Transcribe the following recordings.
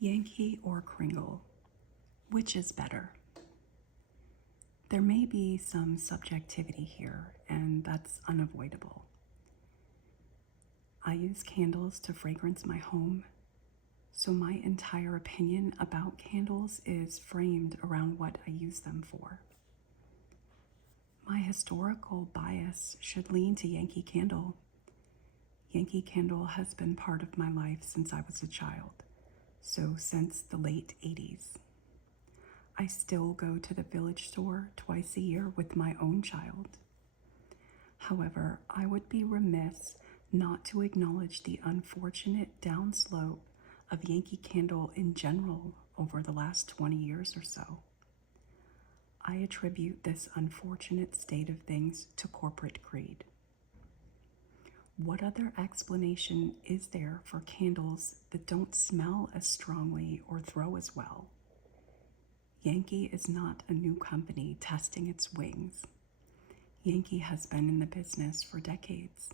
Yankee or Kringle, which is better? There may be some subjectivity here, and that's unavoidable. I use candles to fragrance my home, so my entire opinion about candles is framed around what I use them for. My historical bias should lean to Yankee Candle. Yankee Candle has been part of my life since I was a child, so since the late 80s. I still go to the village store twice a year with my own child. However, I would be remiss not to acknowledge the unfortunate downslope of Yankee Candle in general over the last 20 years or so. I attribute this unfortunate state of things to corporate greed. What other explanation is there for candles that don't smell as strongly or throw as well? Yankee is not a new company testing its wings. Yankee has been in the business for decades,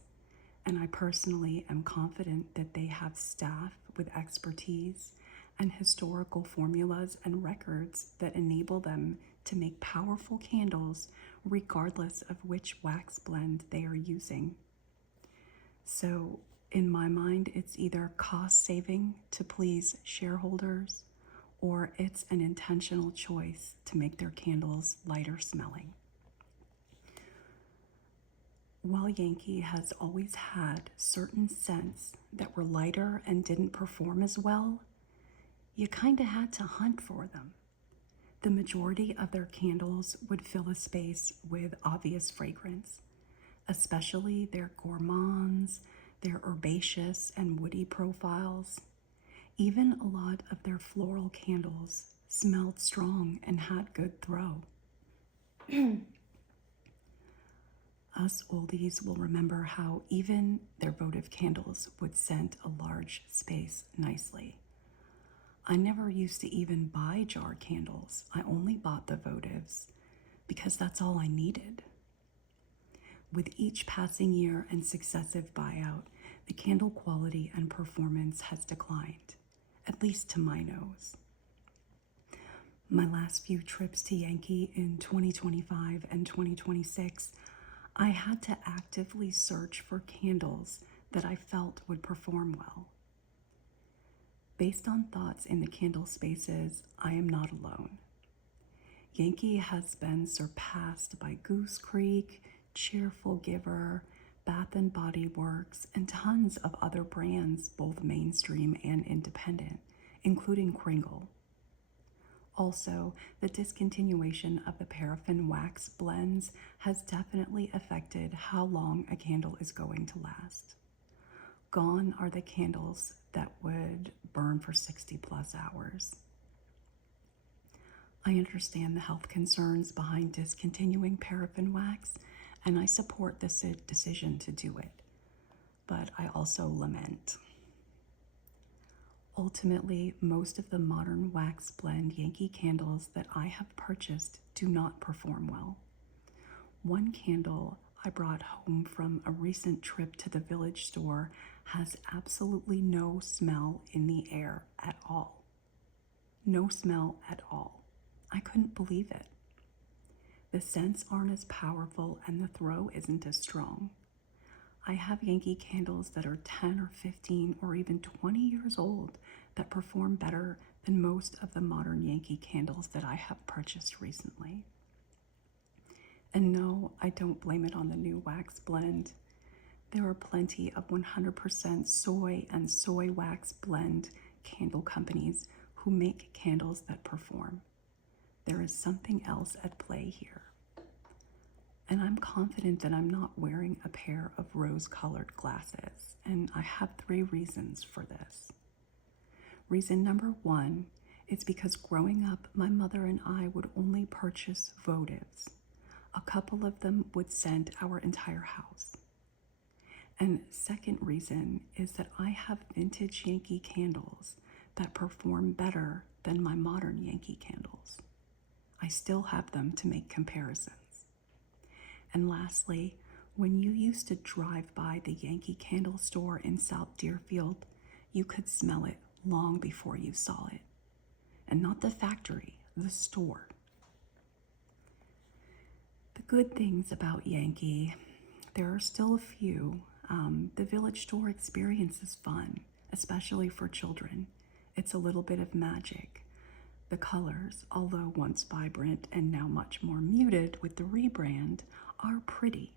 and I personally am confident that they have staff with expertise and historical formulas and records that enable them to make powerful candles regardless of which wax blend they are using. So, in my mind, it's either cost saving to please shareholders, or it's an intentional choice to make their candles lighter smelling. While Yankee has always had certain scents that were lighter and didn't perform as well, you kind of had to hunt for them. The majority of their candles would fill a space with obvious fragrance, especially their gourmands, their herbaceous and woody profiles. Even a lot of their floral candles smelled strong and had good throw. Us oldies will remember how even their votive candles would scent a large space nicely. I never used to even buy jar candles. I only bought the votives because that's all I needed. With each passing year and successive buyout, the candle quality and performance has declined, at least to my nose. My last few trips to Yankee in 2025 and 2026, I had to actively search for candles that I felt would perform well. Based on thoughts in the candle spaces, I am not alone. Yankee has been surpassed by Goose Creek, Cheerful Giver, Bath and Body Works, and tons of other brands, both mainstream and independent, including Kringle. Also, the discontinuation of the paraffin wax blends has definitely affected how long a candle is going to last. Gone are the candles that would burn for 60 plus hours. I understand the health concerns behind discontinuing paraffin wax, and I support the decision to do it, but I also lament. Ultimately, most of the modern wax blend Yankee candles that I have purchased do not perform well. One candle I brought home from a recent trip to the village store has absolutely no smell in the air at all. No smell at all. I couldn't believe it. The scents aren't as powerful and the throw isn't as strong. I have Yankee candles that are 10 or 15 or even 20 years old that perform better than most of the modern Yankee candles that I have purchased recently. And no, I don't blame it on the new wax blend. There are plenty of 100% soy and soy wax blend candle companies who make candles that perform. There is something else at play here. And I'm confident that I'm not wearing a pair of rose-colored glasses, and I have 3 reasons for this. Reason number 1 is because growing up, my mother and I would only purchase votives. A couple of them would scent our entire house. And second reason is that I have vintage Yankee candles that perform better than my modern Yankee candles. I still have them to make comparisons. And lastly, when you used to drive by the Yankee candle store in South Deerfield, you could smell it long before you saw it. And not the factory, the store. The good things about Yankee, there are still a few. The village store experience is fun, especially for children. It's a little bit of magic. The colors, although once vibrant and now much more muted with the rebrand, are pretty.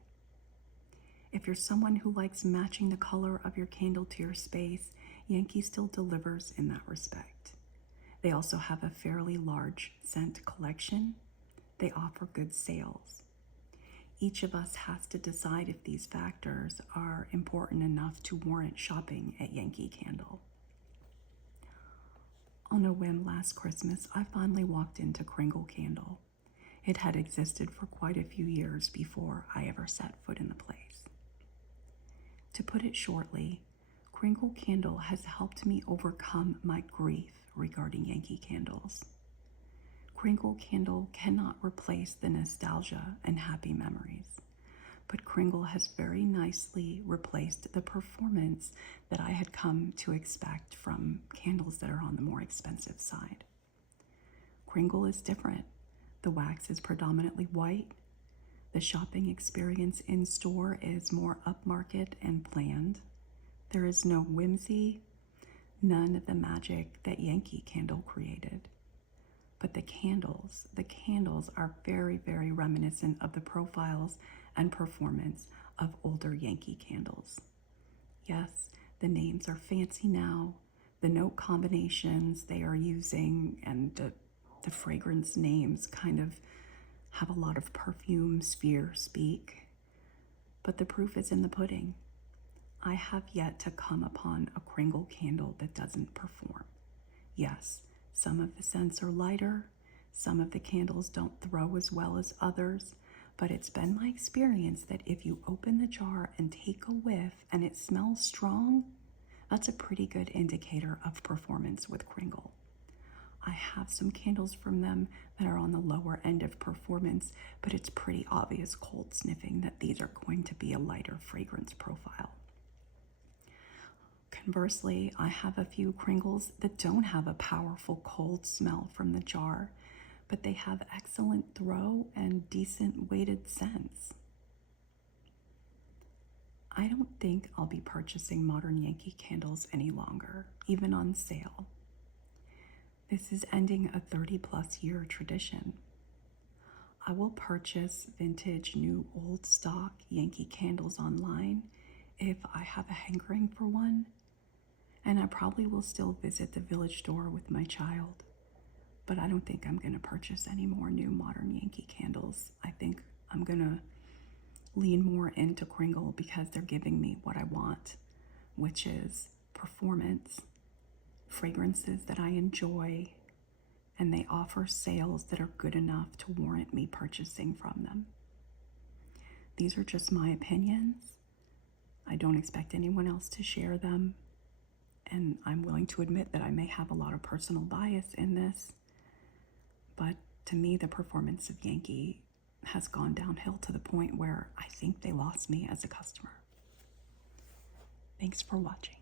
If you're someone who likes matching the color of your candle to your space, Yankee still delivers in that respect. They also have a fairly large scent collection. They offer good sales. Each of us has to decide if these factors are important enough to warrant shopping at Yankee Candle. On a whim last Christmas, I finally walked into Kringle Candle. It had existed for quite a few years before I ever set foot in the place. To put it shortly, Kringle Candle has helped me overcome my grief regarding Yankee candles. Kringle Candle cannot replace the nostalgia and happy memories, but Kringle has very nicely replaced the performance that I had come to expect from candles that are on the more expensive side. Kringle is different. The wax is predominantly white. The shopping experience in store is more upmarket and bland. There is no whimsy, none of the magic that Yankee Candle created. But the candles are very, very reminiscent of the profiles and performance of older Yankee candles. Yes, the names are fancy now. The note combinations they are using and the fragrance names kind of have a lot of perfume sphere speak. But the proof is in the pudding. I have yet to come upon a Kringle candle that doesn't perform. Yes, some of the scents are lighter, some of the candles don't throw as well as others, but it's been my experience that if you open the jar and take a whiff and it smells strong, that's a pretty good indicator of performance with Kringle. I have some candles from them that are on the lower end of performance, but it's pretty obvious cold sniffing that these are going to be a lighter fragrance profile. Conversely, I have a few Kringles that don't have a powerful cold smell from the jar, but they have excellent throw and decent weighted scents. I don't think I'll be purchasing modern Yankee candles any longer, even on sale. This is ending a 30-plus year tradition. I will purchase vintage, new, old stock Yankee candles online if I have a hankering for one, and I probably will still visit the village store with my child, but I don't think I'm going to purchase any more new modern Yankee candles. I think I'm going to lean more into Kringle because they're giving me what I want, which is performance, fragrances that I enjoy, and they offer sales that are good enough to warrant me purchasing from them. These are just my opinions. I don't expect anyone else to share them, and I'm willing to admit that I may have a lot of personal bias in this, but to me, the performance of Yankee has gone downhill to the point where I think they lost me as a customer. Thanks for watching.